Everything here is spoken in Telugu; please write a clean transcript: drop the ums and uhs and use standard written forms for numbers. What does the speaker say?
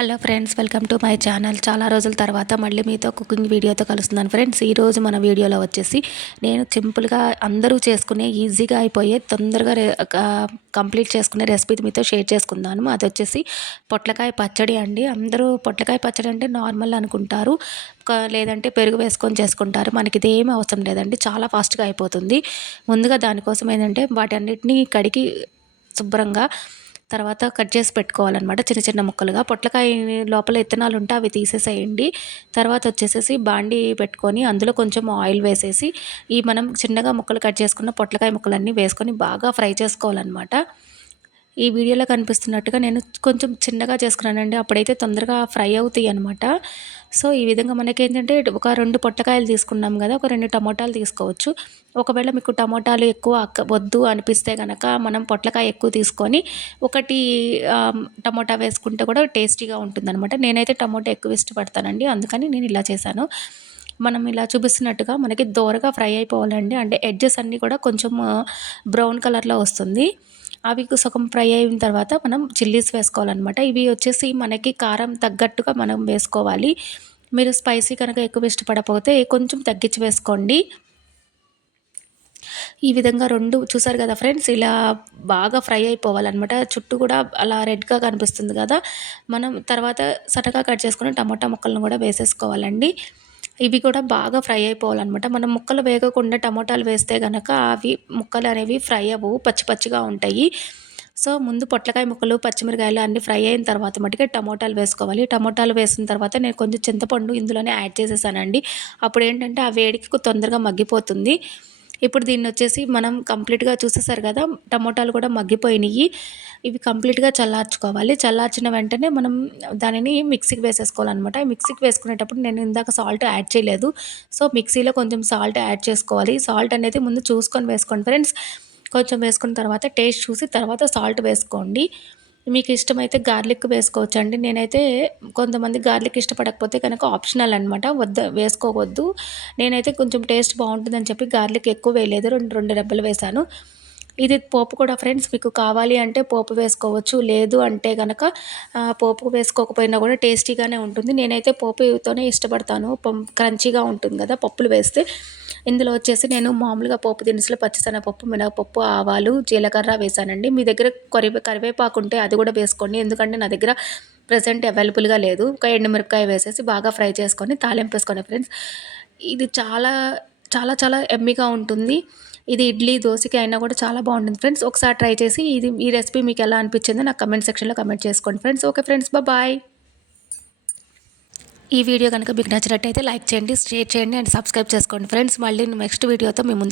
Hello friends, welcome to my channel. చాలా రోజుల తర్వాత మళ్ళీ మీతో కుకింగ్ వీడియోతో కలుస్తున్నాను ఫ్రెండ్స్. ఈరోజు మన వీడియోలో వచ్చేసి నేను సింపుల్గా అందరూ చేసుకునే ఈజీగా అయిపోయే తొందరగా కంప్లీట్ చేసుకునే రెసిపీ మీతో షేర్ చేసుకుందాను. అది వచ్చేసి పొట్లకాయ పచ్చడి అండి. అందరూ పొట్లకాయ పచ్చడి అంటే నార్మల్ అనుకుంటారు, లేదంటే పెరుగు వేసుకొని చేసుకుంటారు. మనకి ఇదేమీ అవసరం లేదండి, చాలా ఫాస్ట్గా అయిపోతుంది. ముందుగా దానికోసం ఏంటంటే వాటన్నిటిని కడిగి శుభ్రంగా తర్వాత కట్ చేసి పెట్టుకోవాలన్నమాట, చిన్న చిన్న ముక్కలుగా. పొట్లకాయ లోపల ఇత్తనాలు ఉంటే అవి తీసేసేయండి. తర్వాత వచ్చేసేసి బాండీ పెట్టుకొని అందులో కొంచెం ఆయిల్ వేసేసి మనం చిన్నగా ముక్కలు కట్ చేసుకున్న పొట్లకాయ ముక్కలన్నీ వేసుకొని బాగా ఫ్రై చేసుకోవాలన్నమాట. ఈ వీడియోలో కనిపిస్తున్నట్టుగా నేను కొంచెం చిన్నగా చేసుకున్నానండి, అప్పుడైతే తొందరగా ఫ్రై అవుతాయి అనమాట. సో ఈ విధంగా మనకేంటంటే ఒక 2 పొట్లకాయలు తీసుకున్నాం కదా, ఒక 2 టమోటాలు తీసుకోవచ్చు. ఒకవేళ మీకు టమోటాలు ఎక్కువ వద్దు అనిపిస్తే కనుక మనం పొట్లకాయ ఎక్కువ తీసుకొని ఒకటి టమోటా వేసుకుంటే కూడా టేస్టీగా ఉంటుందన్నమాట. నేనైతే టమోటా ఎక్కువ ఇష్టపడతానండి, అందుకని నేను ఇలా చేశాను. మనం ఇలా చూపిస్తున్నట్టుగా మనకి దోరగా ఫ్రై అయిపోవాలండి, అంటే ఎడ్జెస్ అన్నీ కూడా కొంచెం బ్రౌన్ కలర్లో వస్తుంది. అవి సగం ఫ్రై అయిన తర్వాత మనం చిల్లీస్ వేసుకోవాలన్నమాట. ఇవి వచ్చేసి మనకి కారం తగ్గట్టుగా మనం వేసుకోవాలి. మీరు స్పైసీ కనుక ఎక్కువ ఇష్టపడకపోతే కొంచెం తగ్గించి వేసుకోండి. ఈ విధంగా 2 చూసారు కదా ఫ్రెండ్స్, ఇలా బాగా ఫ్రై అయిపోవాలన్నమాట. చుట్టూ కూడా అలా రెడ్గా కనిపిస్తుంది కదా, మనం తర్వాత సన్నగా కట్ చేసుకుని టమోటా ముక్కలను కూడా వేసేసుకోవాలండి. ఇవి కూడా బాగా ఫ్రై అయిపోవాలన్నమాట. మనం ముక్కలు వేగకుండా టమోటాలు వేస్తే గనక అవి ముక్కలు అనేవి ఫ్రై అవ్వవు, పచ్చి పచ్చిగా ఉంటాయి. సో ముందు పొట్లకాయ ముక్కలు, పచ్చిమిరకాయలు అన్నీ ఫ్రై అయిన తర్వాత మటుకే టమోటాలు వేసుకోవాలి. టమోటాలు వేసిన తర్వాత నేను కొంచెం చింతపండు ఇందులోనే యాడ్ చేసేసానండి. అప్పుడు ఏంటంటే ఆ వేడికి తొందరగా మగ్గిపోతుంది. ఇప్పుడు దీన్ని వచ్చేసి మనం కంప్లీట్గా చూసేసారు కదా, టమోటాలు కూడా మగ్గిపోయినాయి. ఇవి కంప్లీట్గా చల్లార్చుకోవాలి. చల్లార్చిన వెంటనే మనం దానిని మిక్సీకి వేసేసుకోవాలన్నమాట. మిక్సీకి వేసుకునేటప్పుడు నేను ఇందాక సాల్ట్ యాడ్ చేయలేదు, సో మిక్సీలో కొంచెం సాల్ట్ యాడ్ చేసుకోవాలి. సాల్ట్ అనేది ముందు చూసుకొని వేసుకోండి ఫ్రెండ్స్. కొంచెం వేసుకున్న తర్వాత టేస్ట్ చూసి తర్వాత సాల్ట్ వేసుకోండి. మీకు ఇష్టమైతే గార్లిక్ వేసుకోవచ్చండి. నేనైతే కొంతమంది గార్లిక్ ఇష్టపడకపోతే కనుక ఆప్షనల్ అనమాట, వేసుకోవద్దు. నేనైతే కొంచెం టేస్ట్ బాగుంటుందని చెప్పి గార్లిక్ ఎక్కువ వేయలేదు, 2 రెబ్బలు వేశాను. ఇది పోపు కూడా ఫ్రెండ్స్, మీకు కావాలి అంటే పోపు వేసుకోవచ్చు, లేదు అంటే కనుక పోపు వేసుకోకపోయినా కూడా టేస్టీగానే ఉంటుంది. నేనైతే పోపుతోనే ఇష్టపడతాను, క్రంచీగా ఉంటుంది కదా పప్పులు వేస్తే. ఇందులో వచ్చేసి నేను మామూలుగా పోపు దినుసులు పచ్చిశనగపప్పు, మినపప్పు, ఆవాలు, జీలకర్ర వేశానండి. మీ దగ్గర కరివేపాకు ఉంటే అది కూడా వేసుకోండి, ఎందుకంటే నా దగ్గర ప్రజెంట్ అవైలబుల్గా లేదు. ఒక ఎండుమిరపకాయ వేసేసి బాగా ఫ్రై చేసుకొని తాలింపు వేసుకోండి ఫ్రెండ్స్. ఇది చాలా చాలా చాలా ఎమ్మీగా ఉంటుంది. ఇది ఇడ్లీ, దోశకి అయినా కూడా చాలా బాగుంటుంది ఫ్రెండ్స్. ఒకసారి ట్రై చేసి ఈ రెసిపీ మీకు ఎలా అనిపించిందో నాకు కమెంట్ సెక్షన్లో కమెంట్ చేసుకోండి ఫ్రెండ్స్. Okay friends, bye. ఈ వీడియో కనుక మీకు నచ్చినట్టయితే లైక్ చేయండి, షేర్ చేయండి అండ్ సబ్స్క్రైబ్ చేసుకోండి ఫ్రెండ్స్. మళ్ళీ నెక్స్ట్ వీడియోతో మీ ముందు